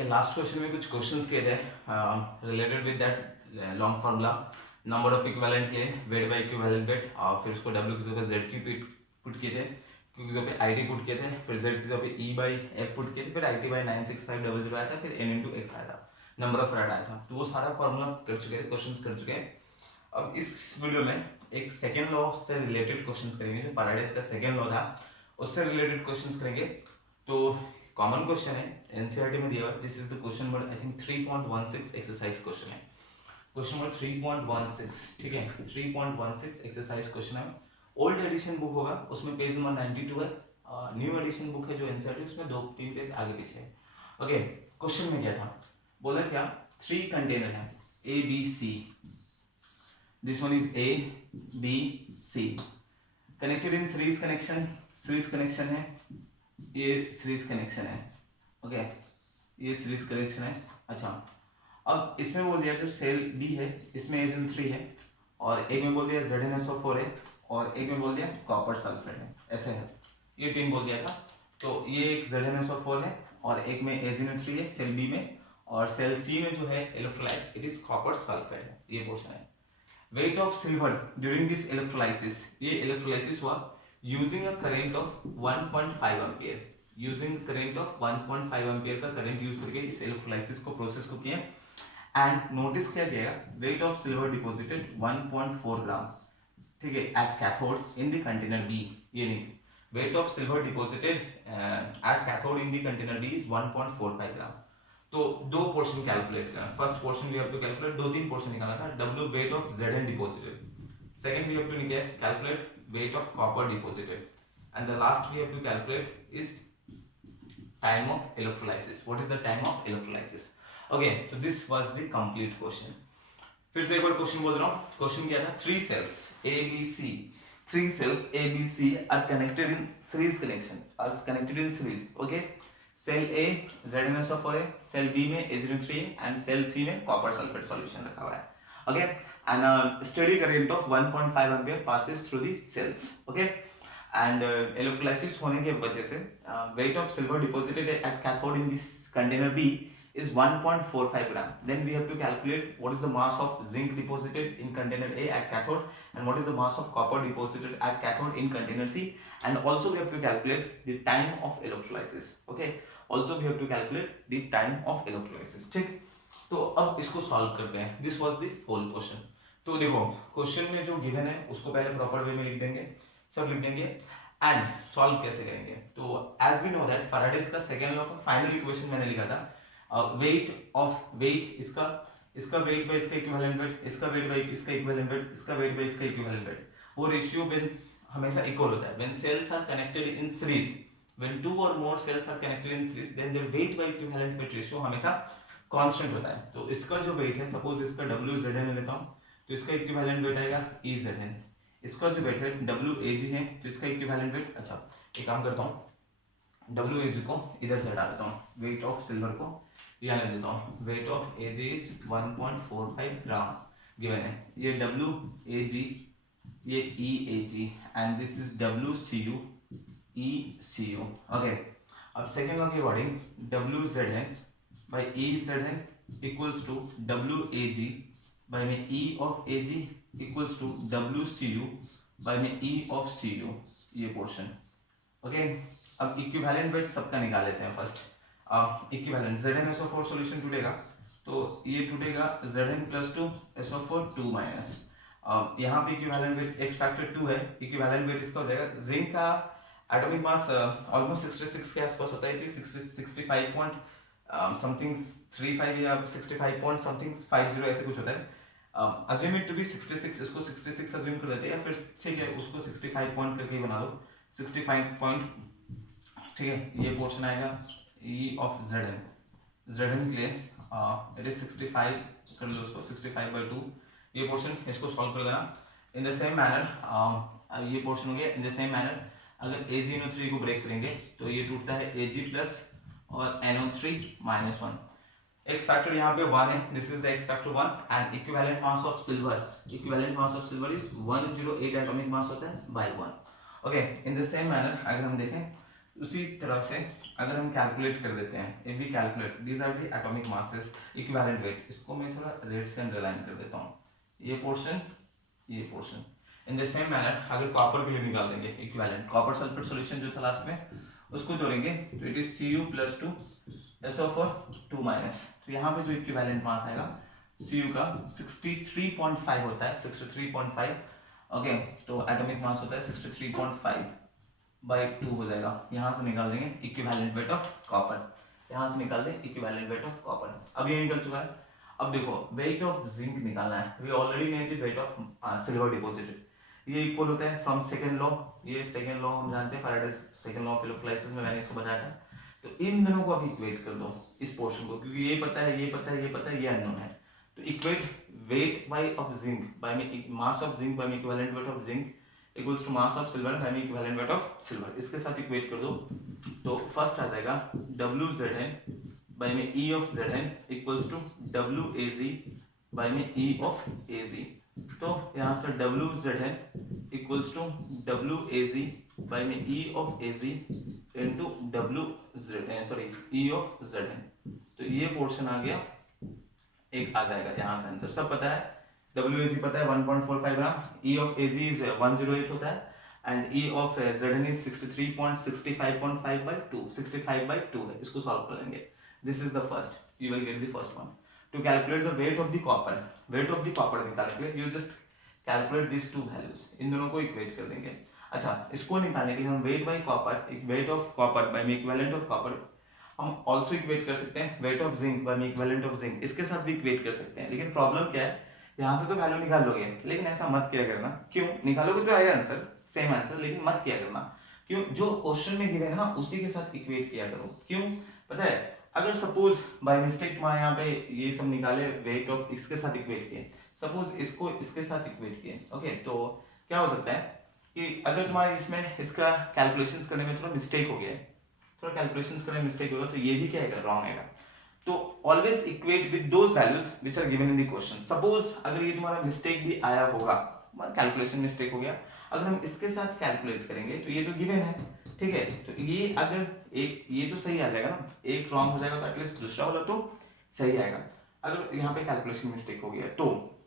Okay, last question में कुछ questions किए थे related with that long formula, number of equivalent के वेट बाय इक्विवेलेंट वेट, और फिर उसको डब्ल्यू की जगह जेड की पुट किए थे, क्यू की जगह पे आई टी पुट किए थे, फिर जेड की जगह पे ई बाई एफ पुट किए थे, फिर आई टी बाई 96500 आया था, फिर एन इंटू एक्स आया था, नंबर ऑफ फैराड आया था। तो वो सारा फार्मूला कर चुके थे, क्वेश्चन कर चुके हैं। अब इस वीडियो में एक सेकेंड लॉ से रिलेटेड क्वेश्चंस करेंगे, जो फैराडेज का सेकेंड लॉ था उससे रिलेटेड क्वेश्चंस करेंगे। तो कॉमन क्वेश्चन है, एनसीईआरटी में दिया हुआ, this is the question number I think 3.16 exercise question है, क्वेश्चन नंबर 3.16, ठीक है 3.16 एक्सरसाइज क्वेश्चन है। ओल्ड एडिशन बुक होगा उसमें पेज नंबर 92 है, न्यू एडिशन बुक है जो एनसीईआरटी उसमें 2-3 पेज आगे पीछे है। ओके, क्वेश्चन में क्या था, बोला क्या 3 कंटेनर है A B C, this one is A B C, connected in series connection है, ये सीरीज कनेक्शन है। ओके, ये सीरीज कनेक्शन है। अच्छा, अब इसमें बोल दिया जो सेल बी है इसमें AgNO3 है, और एक में बोल दिया ZnSO4 है, और एक में बोल दिया कॉपर सल्फेट है, ऐसे है, ये 3 बोल दिया था। तो ये एक ZnSO4 है और एक में AgNO3 है सेल बी में, और सेल सी में जो है electrolyte it is copper sulphate है, ये पोर्शन है। Wait of silver during this electrolysis, ये इलेक्ट्रोलाइसिस हुआ using a current of 1.5 ampere, using current of 1.5 ampere का करंट यूज करके इस इलेक्ट्रोलाइसिस को प्रोसेस को किया। एंड नोटिस क्या किया, weight of silver deposited 1.4 gram, ठीक है, at cathode in the container B, ये नहीं, weight of silver deposited at cathode in the container B is 1.45 gram. तो दो पोर्शन कैलकुलेट करना, first portion we have to calculate, 2-3 portion निकालना था, W weight of Zn deposited, second we have to calculate weight of copper deposited, and the last we have to calculate is time of electrolysis, what is the time of electrolysis. Okay, तो this was the complete question. फिर से एक बार question बोल रहा हूं, question क्या था, 3 cells A B C, 3 cells A B C are connected in series connection, are connected in series, okay, cell A ZnSO4 है, सेल बी में AgNO3 है, एंड सेल सी में कॉपर सल्फेट सॉल्यूशन रखा हुआ है। Okay, and steady current of 1.5 ampere passes through the cells. Okay, and electrolysis होने की वजह से weight of silver deposited at cathode in this container B is 1.45 gram. Then we have to calculate what is the mass of zinc deposited in container A at cathode, and what is the mass of copper deposited at cathode in container C, and also we have to calculate the time of electrolysis. Okay, also we have to calculate the time of electrolysis. ठीक, तो अब इसको solve करते हैं। This was the whole question. तो देखो question में जो गिवन है उसको पहले प्रॉपर वे में लिख देंगे, सब लिख देंगे, एंड सॉल्व कैसे करेंगे। तो as we know that Faraday's का सेकेंड लॉ का फाइनल इक्वेशन मैंने लिखा था, वेट ऑफ वेट, इसका वेट बाय इसका इक्विवेलेंट वेट, इसका वेट बाय इसका इक्विवेलेंट वेट, इसका वेट बाय इसका इक्विवेलेंट वेट, वो रेशियो हमेशा इक्वल होता है when cells are connected in series, when 2 और more cells are connected in series then their weight by equivalent weight ratio हमेशा कांस्टेंट होता है। तो इसका जो वेट है, सपोज इसका WZn लेता हूं, तो इसका इक्विवेलेंट वेट आएगा EZn, इसका जो वेट है WAg है, तो इसका इक्विवेलेंट वेट, अच्छा एक काम करता हूं, WAg को इधर से हटा देता हूं, वेट ऑफ सिल्वर को यहाँ लिख देता हूँ, weight of Ag is 1.45 gram given है, ये WAg, ये EAg, and this is WCU ECU। Okay, अब सेकेंड लॉ के according WZn by EZn equals to WAg by में E of Ag equals to WCU by में E of CU, ये portion. Okay, अब equivalent weight सबका निकाल लेते हैं फर्स्ट। इक्विवेलेंट ZnSO4 सॉल्यूशन टूटेगा, तो ये टूटेगा Zn प्लस 2 SO4 2 माइनस, यहाँ पे इक्विवेलेंट वेट x फैक्टर 2 है, इक्विवेलेंट वेट इसका हो जाएगा, जिंक का एटॉमिक मास ऑलमोस्ट 66 के आसपास होता है, 65 पॉइंट समथिंग 35 या 65 पॉइंट समथिंग 50 ऐसे कुछ होता है। अज्यूम इट टू बी 66, इसको 66 अज्यूम कर लेते हैं, या फिर ठीक है उसको 65 पॉइंट करके ही बना दो, 65 पॉइंट, ठीक है, ये पोर्शन आएगा E of Zn के लिए इट इज 65 कर लो उसको, 65/2 ये पोर्शन, इसको सॉल्व कर देना। इन द सेम मैनर ये पोर्शन हो गया, इन द सेम मैनर अगर AgNO3 को ब्रेक करेंगे तो ये टूटता है Ag प्लस और NO3 माइनस 1, एक्स फैक्टर यहाँ पे 1 है, this is the x factor 1, and equivalent mass of silver is 108 atomic mass होता है by 1। Okay, in the same manner अगर हम देखें उसी तरह से अगर हम कैलकुलेट कर देते हैं, if we calculate these are the atomic masses equivalent weight, इसको मैं थोड़ा रेड से अंडरलाइन कर देता हूँ, ये पोर्शन ये portion. In the same manner अगर कॉपर के लिए निकाल देंगे इक्विवेलेंट, कॉपर सल्फेट सॉल्यूशन जो था लास्ट में उसको जोड़ेंगे तो इट इज Cu+2 SO4 2-, तो यहाँ पे जो इक्विवेलेंट मास आएगा Cu का 63.5 होता है, 63.5। ओके, तो एटॉमिक मास होता है 63.5/2 हो जाएगा। यहाँ से निकाल देंगे इक्विवेलेंट वेट ऑफ कॉपर, यहाँ से निकाल दें इक्विवेलेंट वेट ऑफ कॉपर। अब ये निकल चुका है। अब देखो वेट ऑफ जिंक निकालना है, we already know the weight of silver deposited, ये इक्वल होता है फ्रॉम सेकंड लॉ, ये सेकंड लॉ हम जानते हैं, Faraday's second law of electrolysis में मैंने इसको बताया था। तो इन दोनों को अभी इक्वेट कर दो, इस पोर्शन को, क्योंकि ये पता है, ये पता है, ये पता है, ये अननोन है। तो equate weight by of zinc by में मास ऑफ जिंक बाय में equivalent weight of zinc equals to mass of silver by में इक्विवेलेंट वेट ऑफ सिल्वर, इसके साथ इक्वेट कर दो। तो फर्स्ट आ जाएगा WZN बाय में E of ZN equals to WAG by में E ऑफ AG। तो यहाँ से WZN equals to WAG by में E of AG into E of ZN। तो ये पोर्शन आ गया, एक आ जाएगा यहाँ से आंसर। सब पता है, WAG पता है 1.45 ग्राम, E ऑफ AG इज 108 होता है and E of ZN is 63.65.5/2, 65/2 है। इसको सॉल्व कर लेंगे। This is the first, you will get the first one. To calculate the weight of the copper, weight of the copper निकालने के लिए you just calculate these two values, इन दोनों को equate कर देंगे। अच्छा, इसको निकालने के लिए हम weight by copper, weight of copper by equivalent of copper, हम also इक्वेट कर सकते हैं weight of zinc by equivalent of zinc, इसके साथ भी इक्वेट कर सकते हैं। लेकिन प्रॉब्लम क्या है, यहाँ से तो वैल्यू निकाल लोगे, लेकिन ऐसा मत किया करना। क्यों? निकालोगे तो आएगा आंसर, सेम आंसर, लेकिन मत किया करना। क्यों? जो क्वेश्चन में गिवन है ना उसी के साथ इक्वेट किया करो। क्यों? पता है, अगर सपोज बाय मिस्टेक तुम्हारे यहाँ पे ये सब निकाले वेट ऑफ इसके साथ इक्वेट किए, सपोज इसको इसके साथ इक्वेट किए, ओके, तो क्या हो सकता है कि अगर तुम्हारे इसमें इसका कैलकुलेशंस करने में थोड़ा मिस्टेक हो गया है, थोड़ा कैलकुलेशंस करने में मिस्टेक होगा, तो ये भी क्या आएगा, रॉन्ग आएगा। तो always equate with those values which are given in the question. Suppose अगर ये तुम्हारा मिस्टेक भी आया होगा, कैलकुलेशन मिस्टेक हो गया, अगर हम इसके साथ कैलकुलेट करेंगे तो ये तो गिवन है, ठीक है, तो ये अगर एक ये तो सही आ जाएगा ना, एक रॉन्ग हो जाएगा तो एटलीस्ट दूसरा वाला तो सही आएगा। अगर यहाँ पे कैलकुलेशन मिस्टेक हो गया तो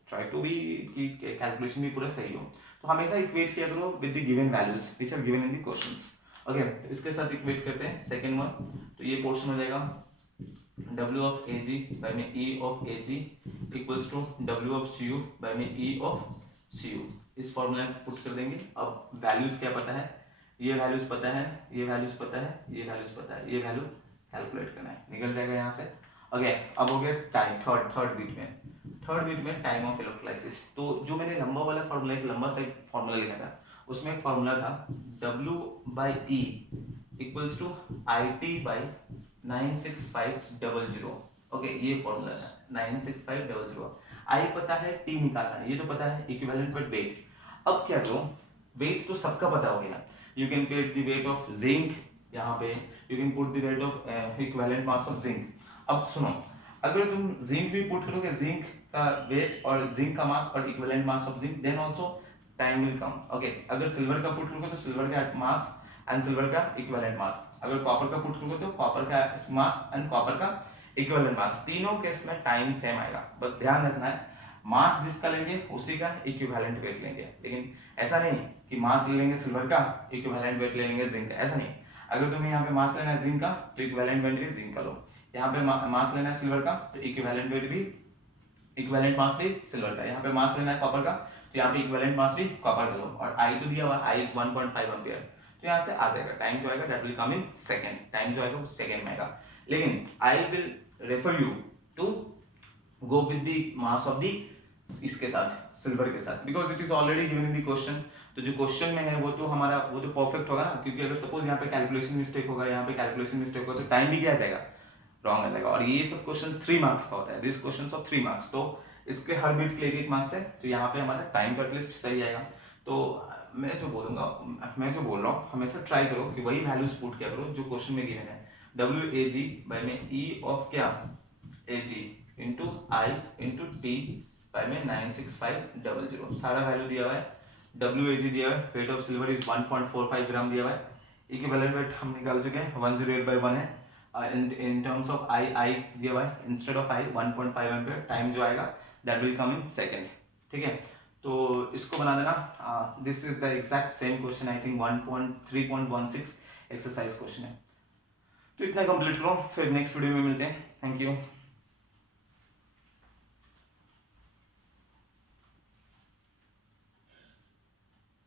ट्राई टू बी कि कैलकुलेशन भी पूरा सही हो। तो हमेशा इक्वेट किया करो with the given values which are given in the questions. Okay, इसके साथ इक्वेट करते हैं सेकंड वन, तो ये पोर्शन हो जाएगा W ऑफ AG बाय में E of AG equals to W of CU by में E ऑफ CU। इस फॉर्मूला में पुट कर देंगे। अब वैल्यूज क्या पता है, ये वैल्यूज पता है, ये वैल्यूज पता है, ये वैल्यूज पता है, ये वैल्यू कैलकुलेट करना है, निकल जाएगा यहाँ से। ओके, अब हो गया टाइम, थर्ड बीट में टाइम ऑफ इलेक्ट्रोलाइसिस। तो जो मैंने लंबा वाला फॉर्मूला, एक लंबा सा फॉर्मूला लिखा था, उसमें एक फॉर्मूला था W/E equals to IT by 96500। Okay, ये फॉर्मूला था 96500। आई पता है, टी निकालना है, ये तो पता है, इक्विवेलेंट बट वेट। अब क्या करो, वेट तो सबका पता हो गया, you can get the weight of zinc, यहाँ पे you can put the weight of equivalent mass of zinc. अब सुनो, अगर तुम जिंक भी पुट करोगे, जिंक का वेट और जिंक का मास और equivalent mass of zinc, then also time will come. Okay, अगर सिल्वर का पुट करोगे तो सिल्वर का मास एंड सिल्वर का इक्विवेलेंट मास, अगर कॉपर का पुट करोगे तो कॉपर का मास एंड कॉपर का इक्विवेलेंट मास, तीनों केस में टाइम सेम आएगा। बस ध्यान रखना है, मास जिसका लेंगे उसी का इक्विवेलेंट वेट लेंगे। लेकिन ऐसा नहीं कि मास ले लेंगे सिल्वर का, इक्विवेलेंट वेट ले लेंगे जिंक का, ऐसा नहीं। अगर तुम्हें यहाँ पे मास लेना है जिंक का तो इक्विवेलेंट वेट भी जिंक का लो, यहाँ पे मास लेना है सिल्वर का तो इक्विवेलेंट वेट भी, इक्विवेलेंट मास भी सिल्वर का, यहाँ पे मास लेना है कॉपर का तो यहाँ पे इक्विवेलेंट मास भी कॉपर का लो। और आई तो दिया हुआ, आई इज 1.5 एम्पियर, तो यहाँ से आ जाएगा। टाइम जो आएगा that will come in second, time जो आएगा वो सेकंड में आएगा। लेकिन I will refer you to go with the mass of the इसके साथ, सिल्वर के साथ, because it is already given in the question. तो जो क्वेश्चन में है वो तो हमारा वो तो परफेक्ट होगा ना, क्योंकि अगर सपोज यहाँ पे कैलकुलेशन मिस्टेक होगा, यहाँ पे कैलकुलेशन मिस्टेक होगा तो टाइम भी क्या आ जाएगा, रॉन्ग आ जाएगा। और ये सब क्वेश्चन 3 मार्क्स का होता है, दिस क्वेश्चन ऑफ 3 मार्क्स, तो इसके हर बिट के लिए 1 मार्क्स है, तो यहाँ पे हमारा टाइम का एटलीस्ट सही आएगा। तो मैं जो बोलूंगा, मैं जो बोल रहा हूँ, हमेशा ट्राई करो कि वही वैल्यूज पुट किया करो जो क्वेश्चन में गिवन है। WAG बाय में E ऑफ क्या, AG इंटू आई इंटू टी बाय में 96500, सारा वैल्यू दिया हुआ है। WAG दिया हुआ है, वेट ऑफ सिल्वर इज 1.45 ग्राम दिया हुआ है, इक्विवेलेंट वेट हम निकाल चुके हैं 108/1 है। इन टर्म्स ऑफ आई दिया हुआ है, instead of I 1.5 ampere, time जो आएगा that will come in second. ठीक है, तो इसको बना देना। This is the exact same question, I think 3.16 exercise question है। तो इतना कंप्लीट करो, फिर नेक्स्ट वीडियो में मिलते हैं। Thank you.